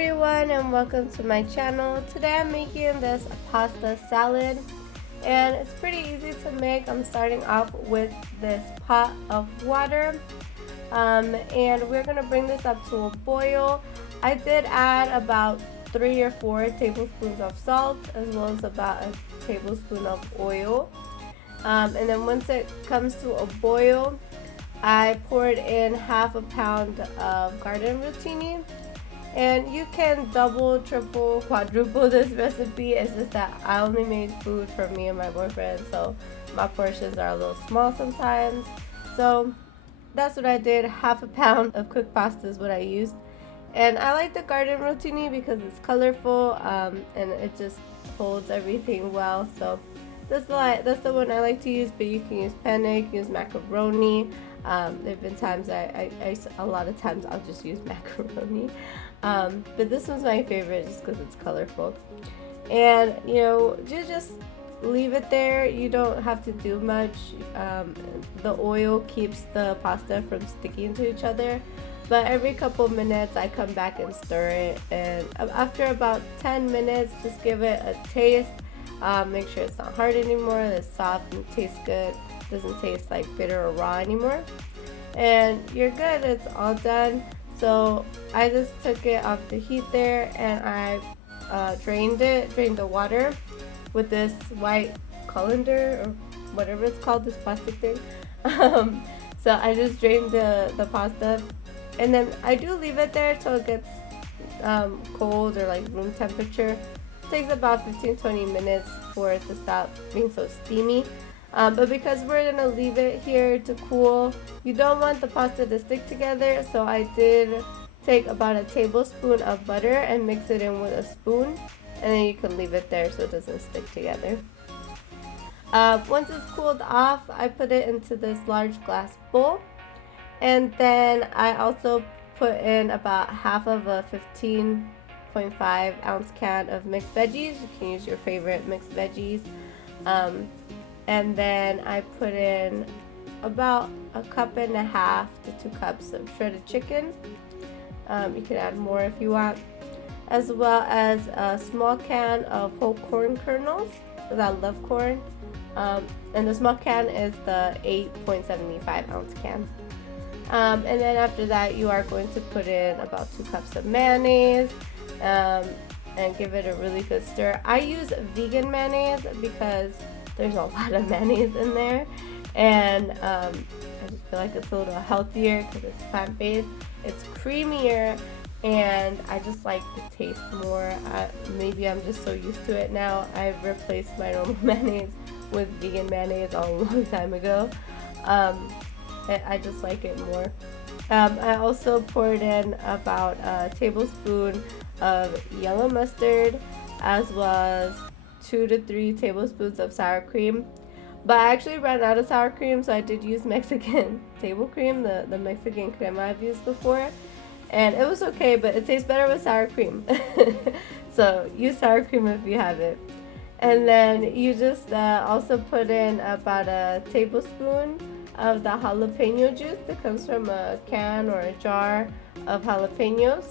everyone and welcome to my channel. Today I'm making this pasta salad and it's pretty easy to make. I'm starting off with this pot of water and we're going to bring this up to a boil. I did add about 3 or 4 tablespoons of salt as well as about a tablespoon of oil. And then once it comes to a boil, I poured in half a pound of garden rotini. And you can double, triple, quadruple this recipe. It's just that I only made food for me and my boyfriend, so my portions are a little small sometimes. So that's what I did. Half a pound of cooked pasta is what I used. And I like the garden rotini because it's colorful and it just holds everything well. So that's the one I like to use, but you can use penne, you can use macaroni. There have been times a lot of times I'll just use macaroni. But this one's my favorite just because it's colorful. And you just leave it there. You don't have to do much. The oil keeps the pasta from sticking to each other. But every couple minutes I come back and stir it. And after about 10 minutes, just give it a taste. Make sure it's not hard anymore. It's soft and tastes good. Doesn't taste like bitter or raw anymore. And you're good. It's all done. So I just took it off the heat there and I drained the water with this white colander or whatever it's called, this plastic thing. So I just drained the pasta and then I do leave it there till it gets cold or like room temperature. It takes about 15-20 minutes for it to stop being so steamy. But because we're going to leave it here to cool, you don't want the pasta to stick together, so I did take about a tablespoon of butter and mix it in with a spoon, and then you can leave it there so it doesn't stick together. Once it's cooled off, I put it into this large glass bowl, and then I also put in about half of a 15.5 ounce can of mixed veggies. You can use your favorite mixed veggies. And then I put in about 1.5 cups to 2 cups of shredded chicken. You can add more if you want, as well as a small can of whole corn kernels, because I love corn. And the small can is the 8.75 ounce can. And then after that, you are going to put in about 2 cups of mayonnaise and give it a really good stir. I use vegan mayonnaise because there's a lot of mayonnaise in there, and I just feel like it's a little healthier because it's plant-based. It's creamier, and I just like the taste more. Maybe I'm just so used to it now. I've replaced my normal mayonnaise with vegan mayonnaise a long time ago. I just like it more. I also poured in about a tablespoon of yellow mustard, as well as 2 to 3 tablespoons of sour cream. But I actually ran out of sour cream, so I did use Mexican table cream, the Mexican crema I've used before, and it was okay, but it tastes better with sour cream. So use sour cream if you have it. And then you just also put in about a tablespoon of the jalapeno juice that comes from a can or a jar of jalapenos.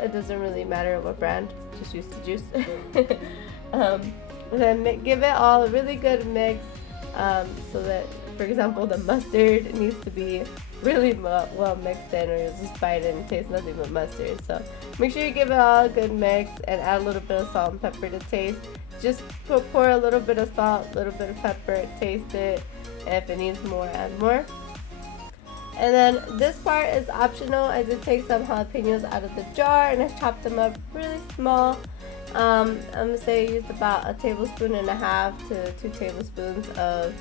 It doesn't really matter what brand, just use the juice. Then give it all a really good mix, so that, for example, the mustard needs to be really well mixed in, or you'll just bite it and taste nothing but mustard. So make sure you give it all a good mix and add a little bit of salt and pepper to taste. Just pour a little bit of salt, a little bit of pepper, taste it, and if it needs more, add more. And then this part is optional. I did take some jalapenos out of the jar and I chopped them up really small. I'm gonna say I used about 1.5 tablespoons to 2 tablespoons of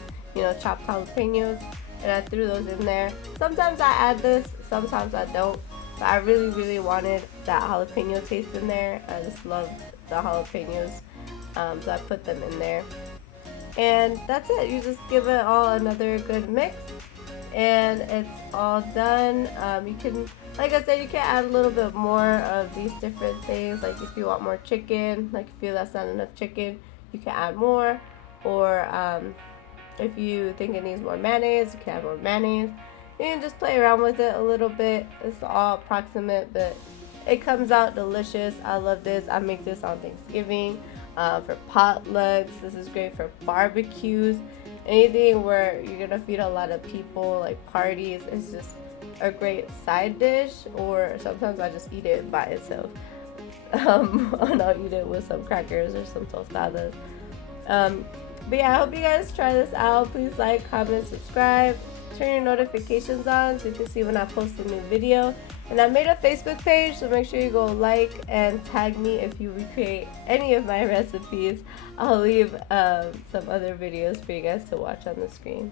chopped jalapenos, and I threw those in there. Sometimes I add this, sometimes I don't, but I really wanted that jalapeno taste in there. I just love the jalapenos, so I put them in there, and that's it. You just give it all another good mix and it's all done. You can, like I said, you can add a little bit more of these different things. Like if you want more chicken, like if you feel that's not enough chicken, you can add more. Or if you think it needs more mayonnaise, you can add more mayonnaise. You can just play around with it a little bit. It's all approximate, but it comes out delicious. I love this. I make this on Thanksgiving, for potlucks. This is great for barbecues, anything where you're gonna feed a lot of people, like parties. It's just a great side dish, or sometimes I just eat it by itself. And I'll eat it with some crackers or some tostadas. But yeah, I hope you guys try this out. Please like, comment, subscribe, turn your notifications on so you can see when I post a new video. And I made a Facebook page, so make sure you go like and tag me if you recreate any of my recipes. I'll leave some other videos for you guys to watch on the screen.